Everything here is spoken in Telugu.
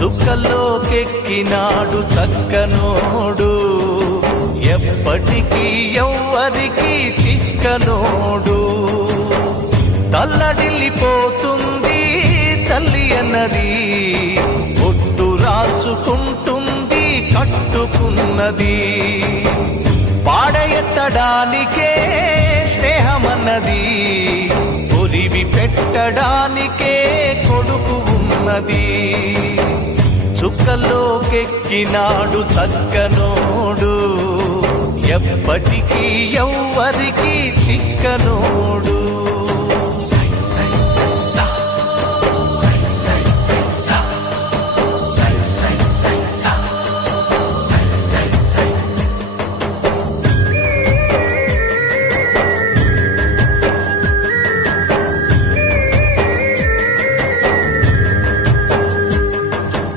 చుక్కల్లోకెక్కినాడు చక్కనోడు, ఎప్పటికీ ఎవ్వరికి చిక్కనోడు. తల్లడిల్లిపోతుంది తల్లి అన్నది, ఒట్టు రాచుకుంటుంది కట్టుకున్నది. పాడెత్తడానికే స్నేహమన్నది, ఒరివి పెట్టడానికే కొడుకు ఉన్నది. చుక్కల్లోకెక్కినాడు చక్కనోడు, ఎప్పటికీ ఎవ్వరికి చిక్కనోడు.